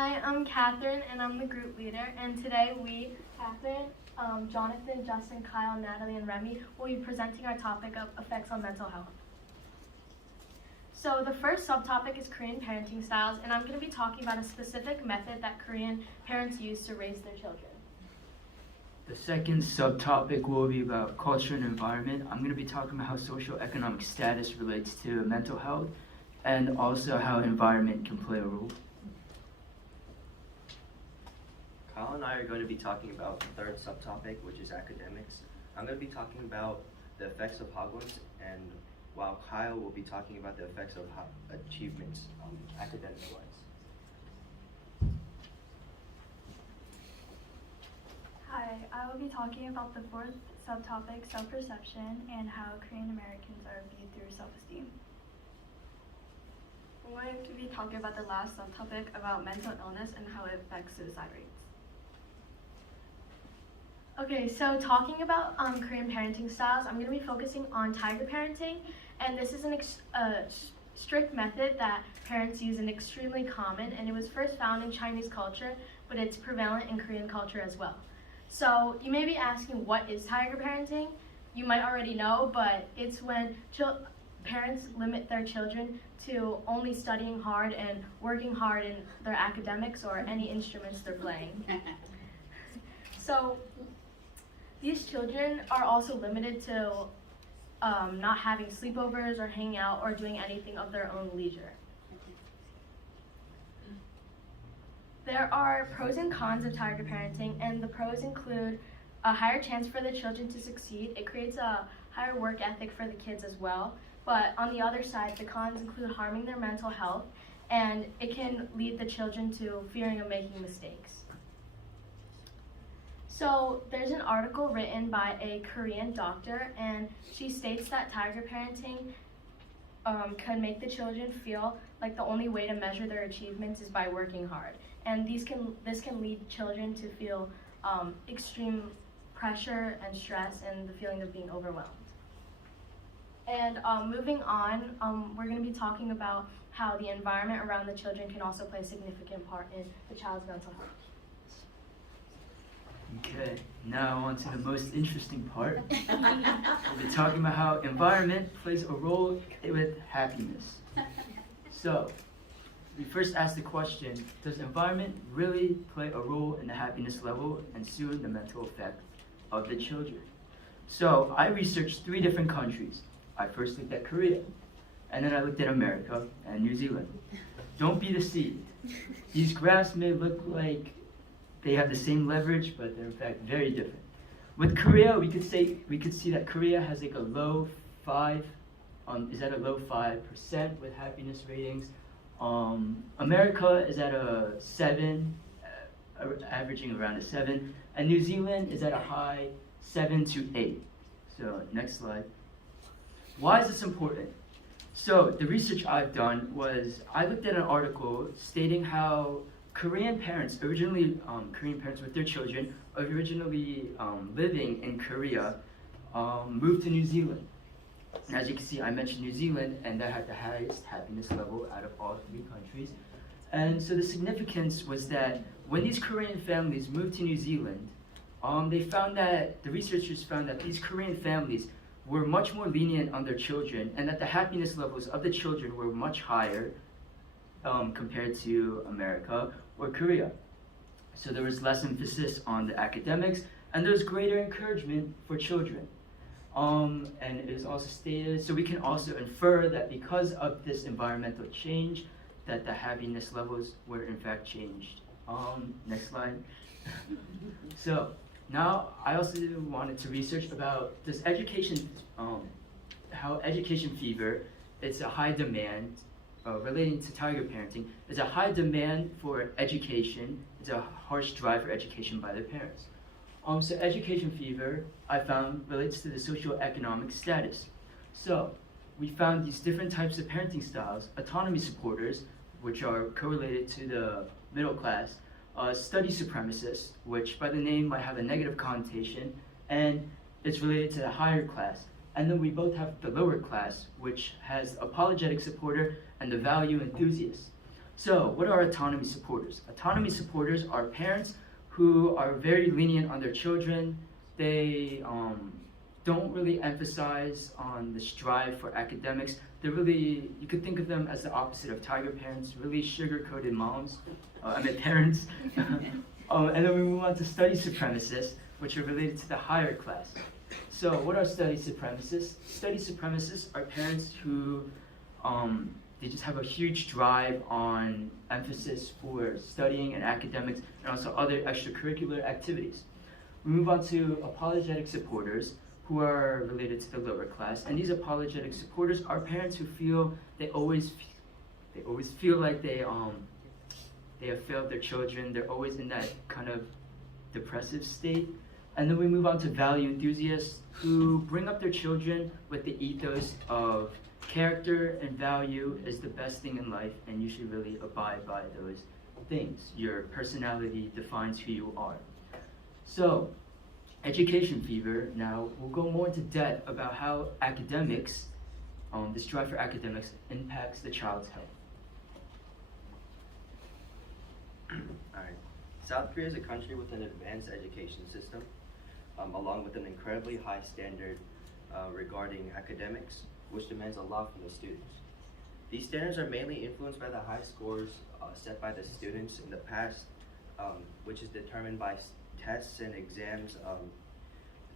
Hi, I'm Catherine, and I'm the group leader. And today we, Catherine, Jonathan, Justin, Kyle, Natalie, and Remy, will be presenting our topic of effects on mental health. So the first subtopic is Korean parenting styles, and I'm going to be talking about a specific method that Korean parents use to raise their children. The second subtopic will be about culture and environment. I'm going to be talking about how socioeconomic status relates to mental health and also how environment can play a role. Kyle and I are going to be talking about the third subtopic, which is academics. I'm going to be talking about the effects of Hogwarts, and while Kyle will be talking about the effects of achievements academic-wise. Hi, I will be talking about the fourth subtopic, self-perception, and how Korean Americans are viewed through self-esteem. I'm going to be talking about the last subtopic about mental illness and how it affects suicide rates. Okay, so talking about Korean parenting styles, I'm going to be focusing on tiger parenting, and this is a strict method that parents use and extremely common, and it was first found in Chinese culture, but it's prevalent in Korean culture as well. So you may be asking, what is tiger parenting? You might already know, but it's when parents limit their children to only studying hard and working hard in their academics or any instruments they're playing. So these children are also limited to not having sleepovers or hanging out or doing anything of their own leisure. There are pros and cons of tiger parenting, and the pros include a higher chance for the children to succeed. It creates a higher work ethic for the kids as well. But on the other side, the cons include harming their mental health, and it can lead the children to fearing of making mistakes. So there's an article written by a Korean doctor, and she states that tiger parenting can make the children feel like the only way to measure their achievements is by working hard. And this can lead children to feel extreme pressure and stress and the feeling of being overwhelmed. And moving on, we're going to be talking about how the environment around the children can also play a significant part in the child's mental health. Okay, now on to the most interesting part. We'll be talking about how environment plays a role with happiness. So, we first asked the question, does environment really play a role in the happiness level and soon the mental effect of the children? So, I researched 3 different countries. I first looked at Korea, and then I looked at America and New Zealand. Don't be deceived. These graphs may look like they have the same leverage, but they're in fact very different. With Korea, we could see that Korea has like a low 5, is at a low 5% with happiness ratings. America is at a 7, averaging around a 7, and New Zealand is at a high 7 to 8. So next slide. Why is this important? So the research I've done was I looked at an article stating how Korean parents with their children, originally living in Korea, moved to New Zealand. And as you can see, I mentioned New Zealand, and that had the highest happiness level out of all 3 countries. And so the significance was that when these Korean families moved to New Zealand, the researchers found that these Korean families were much more lenient on their children, and that the happiness levels of the children were much higher compared to America or Korea. So there was less emphasis on the academics, and there was greater encouragement for children. And it is also stated, so we can also infer that because of this environmental change, that the happiness levels were in fact changed. Next slide. So now I also wanted to research about how education fever, it's a high demand relating to tiger parenting, is a high demand for education. It's a harsh drive for education by their parents. So education fever, I found, relates to the socioeconomic status. So we found these different types of parenting styles: autonomy supporters, which are correlated to the middle class, study supremacists, which by the name might have a negative connotation, and it's related to the higher class. And then we both have the lower class, which has apologetic supporter and the value enthusiast. So, what are autonomy supporters? Autonomy supporters are parents who are very lenient on their children. They don't really emphasize on the strive for academics. They're really, you could think of them as the opposite of tiger parents, really sugar-coated moms, parents. And then we move on to study supremacists, which are related to the higher class. So what are study supremacists? Study supremacists are parents who they just have a huge drive on emphasis for studying and academics and also other extracurricular activities. We move on to apologetic supporters who are related to the lower class. And these apologetic supporters are parents who feel they always feel like they have failed their children. They're always in that kind of depressive state. And then we move on to value enthusiasts who bring up their children with the ethos of character and value is the best thing in life, and you should really abide by those things. Your personality defines who you are. So, education fever, now we'll go more into depth about how academics, the strive for academics impacts the child's health. Alright. South Korea is a country with an advanced education system, along with an incredibly high standard regarding academics, which demands a lot from the students. These standards are mainly influenced by the high scores set by the students in the past, which is determined by tests and exams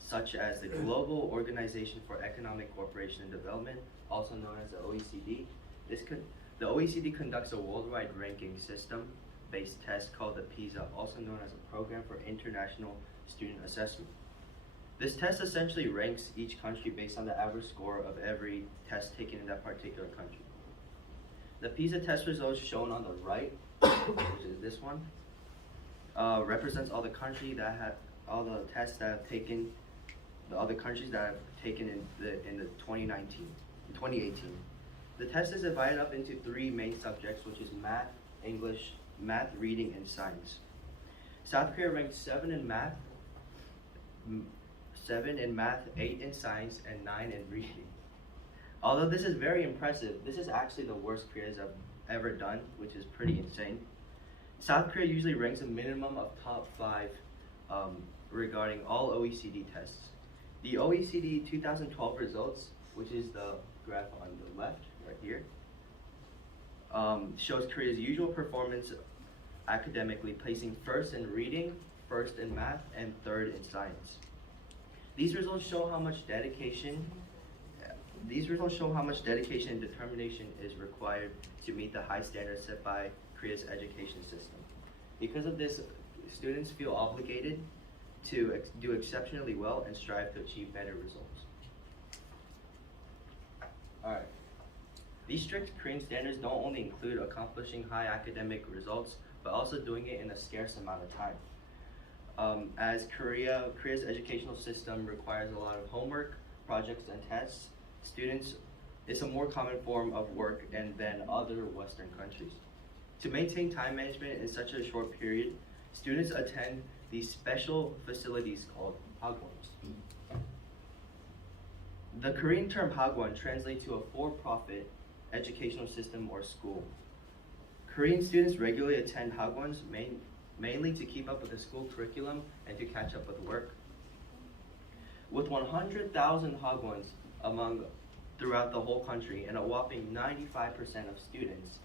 such as the Global Organization for Economic Cooperation and Development, also known as the OECD. The OECD conducts a worldwide ranking system-based test called the PISA, also known as a Program for International Student Assessment. This test essentially ranks each country based on the average score of every test taken in that particular country. The PISA test results shown on the right, which is this one, represents all the countries that have all the tests that have taken, the other countries that have taken in the 2018. The test is divided up into 3 main subjects, which is math, English, math, reading, and science. South Korea ranked 7 in math, 8 in science, and 9 in reading. Although this is very impressive, this is actually the worst Korea's have ever done, which is pretty insane. South Korea usually ranks a minimum of top 5 regarding all OECD tests. The OECD 2012 results, which is the graph on the left, right here, shows Korea's usual performance academically, placing first in reading, first in math, and third in science. These results show how much dedication and determination is required to meet the high standards set by Korea's education system. Because of this, students feel obligated to do exceptionally well and strive to achieve better results. Alright. These strict Korean standards don't only include accomplishing high academic results, but also doing it in a scarce amount of time. As Korea's educational system requires a lot of homework, projects, and tests, it's a more common form of work than other Western countries. To maintain time management in such a short period, students attend these special facilities called hagwons. The Korean term hagwon translates to a for-profit educational system or school. Korean students regularly attend hagwons mainly to keep up with the school curriculum and to catch up with work. With 100,000 hagwons throughout the whole country and a whopping 95% of students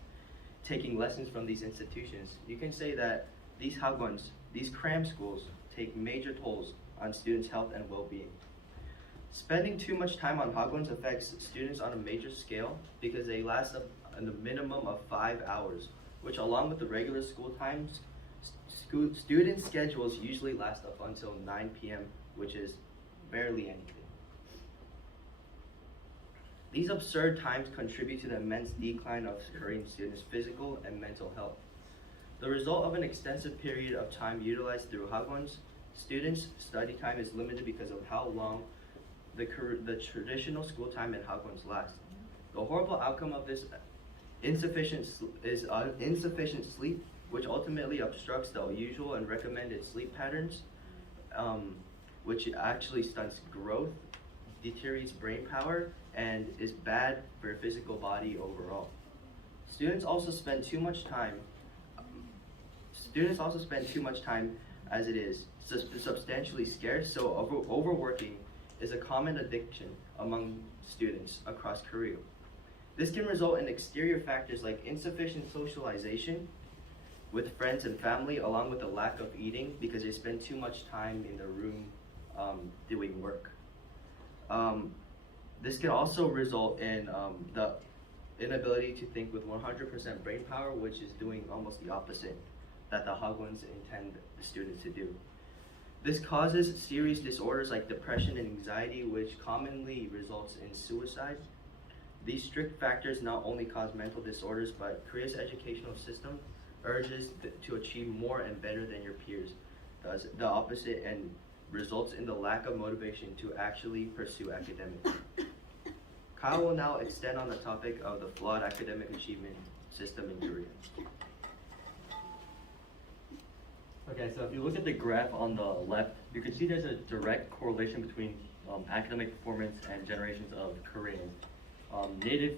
taking lessons from these institutions, you can say that these hagwons, these cram schools, take major tolls on students' health and well-being. Spending too much time on hagwons affects students on a major scale because they last a minimum of 5 hours, which along with the regular school times, student schedules usually last up until 9 p.m., which is barely anything. These absurd times contribute to the immense decline of Korean students' physical and mental health. The result of an extensive period of time utilized through hagwons, students' study time is limited because of how long the traditional school time in hagwons last. The horrible outcome of this insufficient sleep, which ultimately obstructs the usual and recommended sleep patterns, which actually stunts growth, deteriorates brain power, and is bad for your physical body overall. Students also spend too much time. Students also spend too much time as it is substantially scarce, so overworking is a common addiction among students across Korea. This can result in exterior factors like insufficient socialization with friends and family, along with a lack of eating because they spend too much time in the room doing work. This can also result in the inability to think with 100% brain power, which is doing almost the opposite that the Hagwons intend the students to do. This causes serious disorders like depression and anxiety, which commonly results in suicide. These strict factors not only cause mental disorders, but Korea's educational system urges to achieve more and better than your peers, does the opposite and results in the lack of motivation to actually pursue academics. Kyle will now extend on the topic of the flawed academic achievement system in Korea. Okay, so if you look at the graph on the left, you can see there's a direct correlation between academic performance and generations of Koreans. Native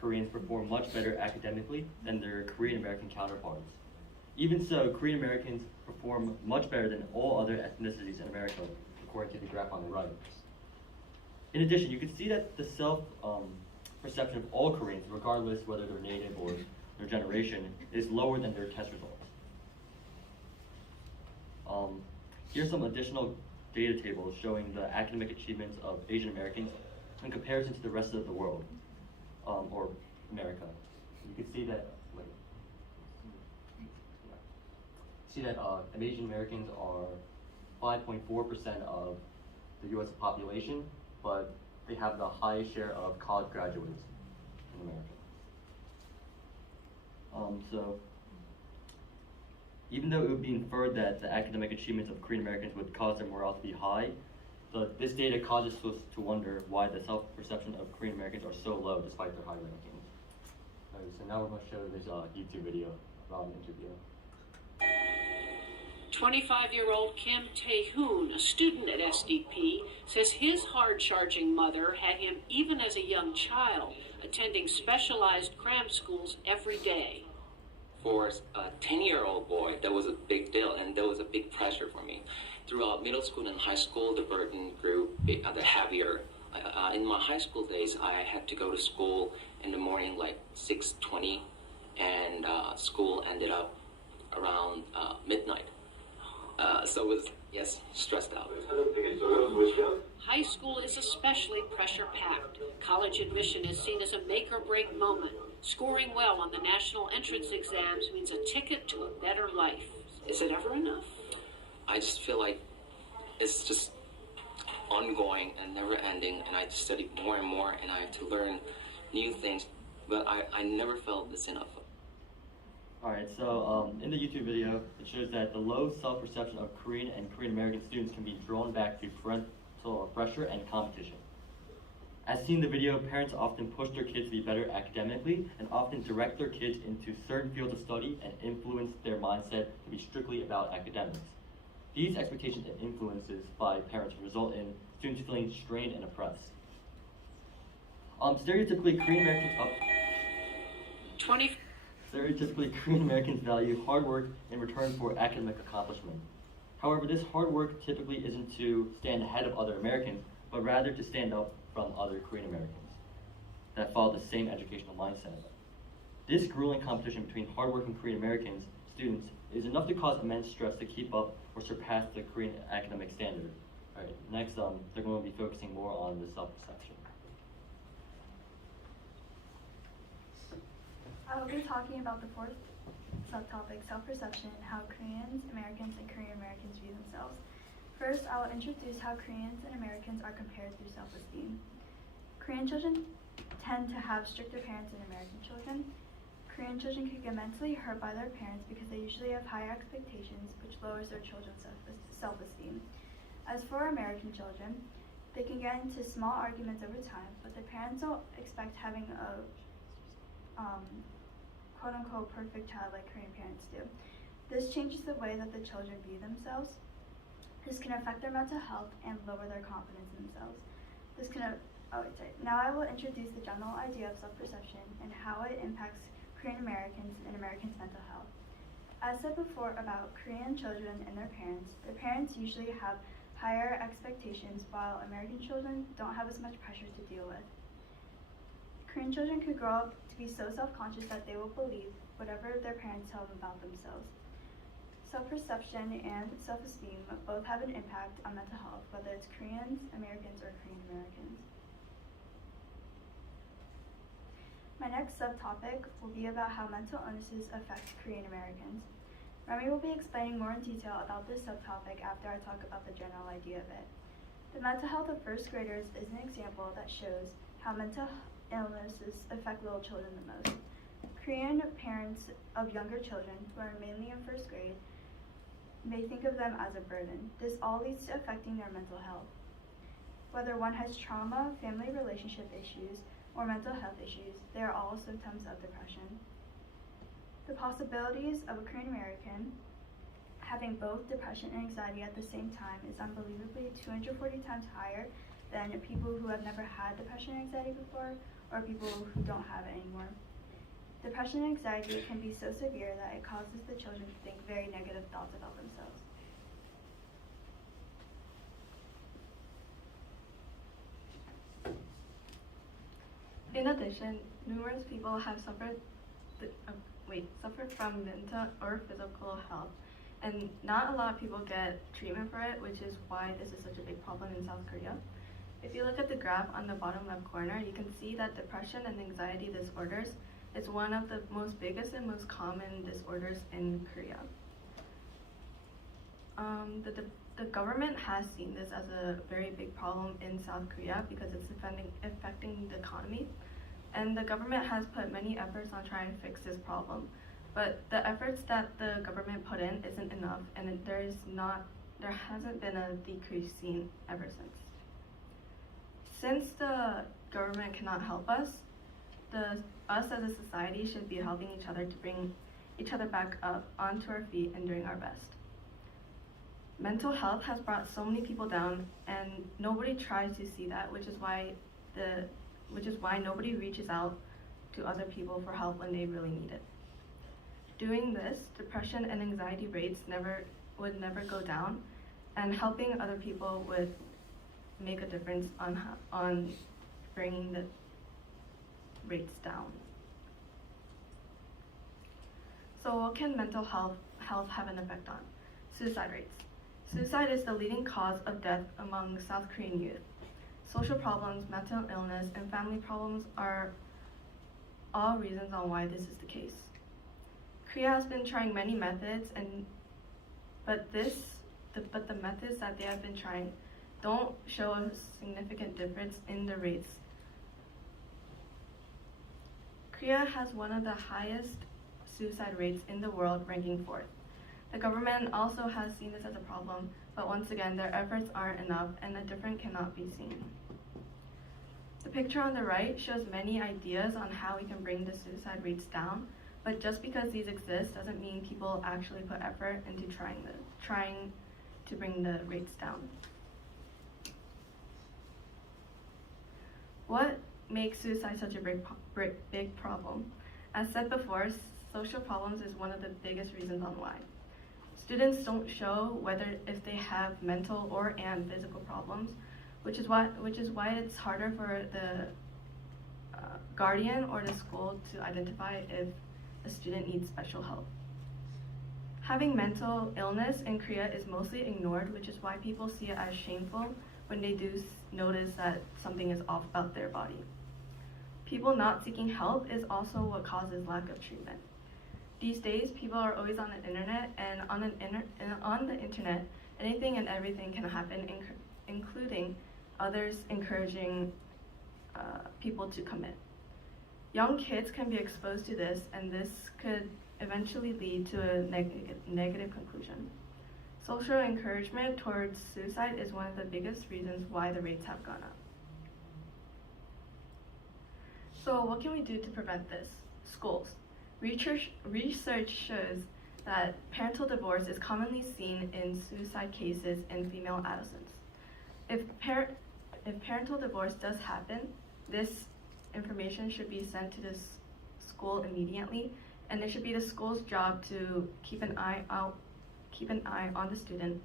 Koreans perform much better academically than their Korean American counterparts. Even so, Korean Americans perform much better than all other ethnicities in America, according to the graph on the right. In addition, you can see that the self-perception of all Koreans, regardless whether they're native or their generation, is lower than their test results. Here's some additional data tables showing the academic achievements of Asian Americans in comparison to the rest of the world, or America. You can see that, Asian Americans are 5.4% of the U.S. population, but they have the highest share of college graduates in America. So, even though it would be inferred that the academic achievements of Korean Americans would cause their morale to be high, this data causes us to wonder why the self-perception of Korean Americans are so low despite their high rankings. Alright, so now we're going to show this YouTube video about an interview. 25-year-old Kim Tae-hoon, a student at SDP, says his hard-charging mother had him even as a young child, attending specialized cram schools every day. For a 10-year-old boy, that was a big deal, and there was a big pressure for me. Throughout middle school and high school, the burden grew heavier. In my high school days, I had to go to school in the morning like 6:20, and school ended up around midnight. So it was, yes, stressed out. High school is especially pressure-packed. College admission is seen as a make-or-break moment. Scoring well on the national entrance exams means a ticket to a better life. Is it ever enough? I just feel like it's just ongoing and never ending, and I just study more and more, and I have to learn new things, but I never felt this enough. Alright, so in the YouTube video, it shows that the low self-perception of Korean and Korean American students can be drawn back to parental pressure and competition. As seen in the video, parents often push their kids to be better academically and often direct their kids into certain fields of study and influence their mindset to be strictly about academics. These expectations and influences by parents result in students feeling strained and oppressed. Stereotypically, Korean Americans value hard work in return for academic accomplishment. However, this hard work typically isn't to stand ahead of other Americans, but rather to stand up from other Korean Americans that follow the same educational mindset. This grueling competition between hardworking Korean Americans students is enough to cause immense stress to keep up or surpass the Korean academic standard. Alright, next they're going to be focusing more on the self-perception. I will be talking about the fourth subtopic, self-perception, and how Koreans, Americans, and Korean Americans view themselves. First, I will introduce how Koreans and Americans are compared through self-esteem. Korean children tend to have stricter parents than American children. Korean children can get mentally hurt by their parents because they usually have higher expectations, which lowers their children's self-esteem. As for American children, they can get into small arguments over time, but their parents don't expect having a quote-unquote perfect child like Korean parents do. This changes the way that the children view themselves. This can affect their mental health and lower their confidence in themselves. Now I will introduce the general idea of self-perception and how it impacts Korean Americans and Americans' mental health. As said before about Korean children and their parents usually have higher expectations while American children don't have as much pressure to deal with. Korean children could grow up to be so self-conscious that they will believe whatever their parents tell them about themselves. Self-perception and self-esteem both have an impact on mental health, whether it's Koreans, Americans, or Korean Americans. My next subtopic will be about how mental illnesses affect Korean Americans. Remy will be explaining more in detail about this subtopic after I talk about the general idea of it. The mental health of first graders is an example that shows how mental illnesses affect little children the most. Korean parents of younger children, who are mainly in first grade, may think of them as a burden. This all leads to affecting their mental health. Whether one has trauma, family relationship issues, or mental health issues, they are all symptoms of depression. The possibilities of a Korean American having both depression and anxiety at the same time is unbelievably 240 times higher than people who have never had depression and anxiety before, or people who don't have it anymore. Depression and anxiety can be so severe that it causes the children to think very negative thoughts about themselves. In addition, numerous people have suffered from mental or physical health, and not a lot of people get treatment for it, which is why this is such a big problem in South Korea. If you look at the graph on the bottom left corner, you can see that depression and anxiety disorders is one of the most biggest and most common disorders in Korea. The government has seen this as a very big problem in South Korea because it's affecting the economy. And the government has put many efforts on trying to fix this problem. But the efforts that the government put in isn't enough, and there hasn't been a decrease seen ever since. Since the government cannot help us, us as a society should be helping each other to bring each other back up onto our feet and doing our best. Mental health has brought so many people down, and nobody tries to see that, which is why nobody reaches out to other people for help when they really need it. Doing this, depression and anxiety rates would never go down, and helping other people would make a difference on bringing the rates down. So what can mental health have an effect on? Suicide rates. Suicide is the leading cause of death among South Korean youth. Social problems, mental illness, and family problems are all reasons on why this is the case. Korea has been trying many methods, but the methods that they have been trying don't show a significant difference in the rates. Korea has one of the highest suicide rates in the world, ranking 4th. The government also has seen this as a problem, but once again, their efforts aren't enough and a difference cannot be seen. The picture on the right shows many ideas on how we can bring the suicide rates down, but just because these exist doesn't mean people actually put effort into trying to bring the rates down. What makes suicide such a big problem? As said before, social problems is one of the biggest reasons on why. Students don't show if they have mental and physical problems, which is why it's harder for the guardian or the school to identify if a student needs special help. Having mental illness in Korea is mostly ignored, which is why people see it as shameful when they do notice that something is off about their body. People not seeking help is also what causes lack of treatment. These days, people are always on the internet, and on the internet, anything and everything can happen, including others encouraging people to commit. Young kids can be exposed to this, and this could eventually lead to a negative conclusion. Social encouragement towards suicide is one of the biggest reasons why the rates have gone up. So what can we do to prevent this? Schools. Research shows that parental divorce is commonly seen in suicide cases in female adolescents. If parental divorce does happen, this information should be sent to the school immediately, and it should be the school's job to keep an eye on the student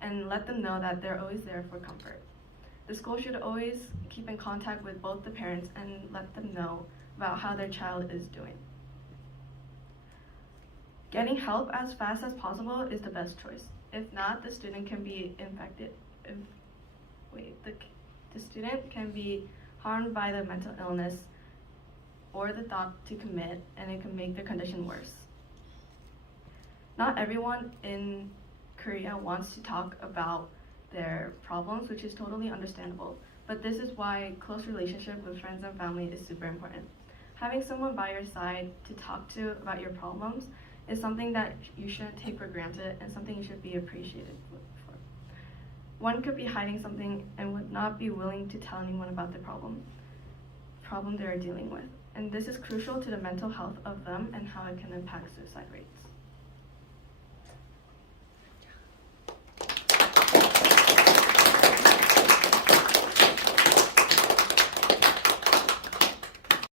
and let them know that they're always there for comfort. The school should always keep in contact with both the parents and let them know about how their child is doing. Getting help as fast as possible is the best choice. If not, the student can be infected. The student can be harmed by the mental illness or the thought to commit, and it can make their condition worse. Not everyone in Korea wants to talk about their problems, which is totally understandable, but this is why close relationship with friends and family is super important. Having someone by your side to talk to about your problems is something that you shouldn't take for granted and something you should be appreciated for. One could be hiding something and would not be willing to tell anyone about the problem they are dealing with, and this is crucial to the mental health of them and how it can impact suicide rates.